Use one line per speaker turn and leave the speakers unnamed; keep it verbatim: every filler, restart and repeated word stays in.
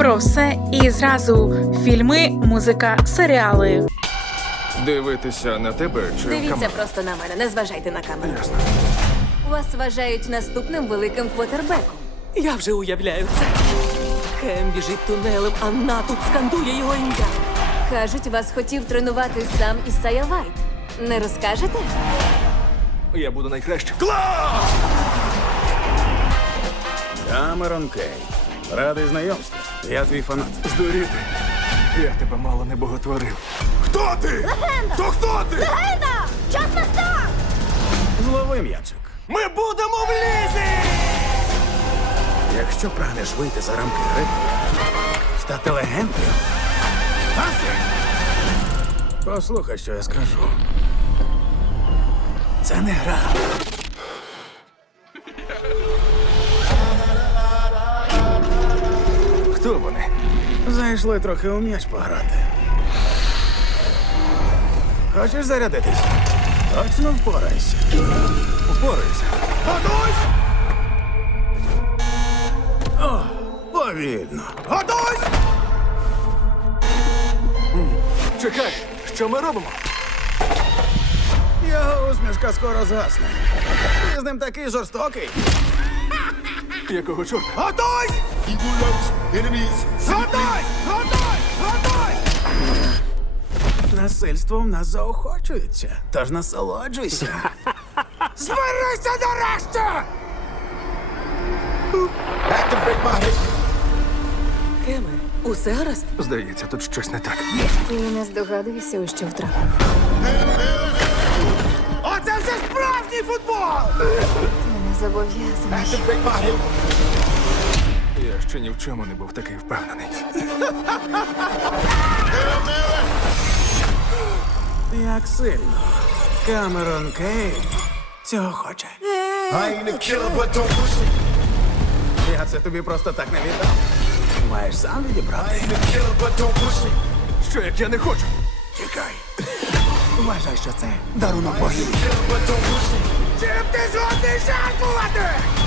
Про все і зразу фільми, музика, серіали.
Дивитися на тебе чи в
Дивіться
камеру?
просто на мене, не зважайте на камеру.
Ясно.
Вас вважають наступним великим квотербеком.
Я вже уявляю це. Кем біжить тунелем, а натовп скандує його ім'я.
Кажуть, вас хотів тренувати сам Ісайя Вайт. Не розкажете?
Я буду найкращим.
Камерон Кей. Радий знайомству. Я твій фанат.
Здуріти. Я тебе мало не боготворив. Хто ти? Легенда! То хто ти?
Легенда! Час настав!
Злови м'ячик.
Ми будемо в лізі!
Якщо прагнеш вийти за рамки гри, стати легендою. Послухай, що я скажу. Це не гра.
Хто вони?
Зайшли трохи у м'яч пограти. Хочеш зарядитись? Точно впорайся.
Упорайся. Готуйсь!
О, повільно.
Готуйсь! Чекай, що ми робимо?
Його усмішка скоро згасне. Ти з ним такий жорстокий.
Якого чорта?
Готуйсь!
Готай! Готай! Готай!
Насильство в нас заохочується, тож насолоджуйся. Зберися нарешті!
Кеме, усе гаразд?
Здається, тут щось не так.
Ти не здогадуєшся, у що втрапив.
Оце вже справжній футбол!
Ти не зобов'язаний.
Я ще ні в чому не був такий впевнений.
Як сильно Камерон Кей цього хоче. Я це тобі просто так не віддав. Маєш сам відібрати.
Що як я не хочу?
Тікай. Вважай, що це дарунок Божий. Чим ти згодний жертвувати?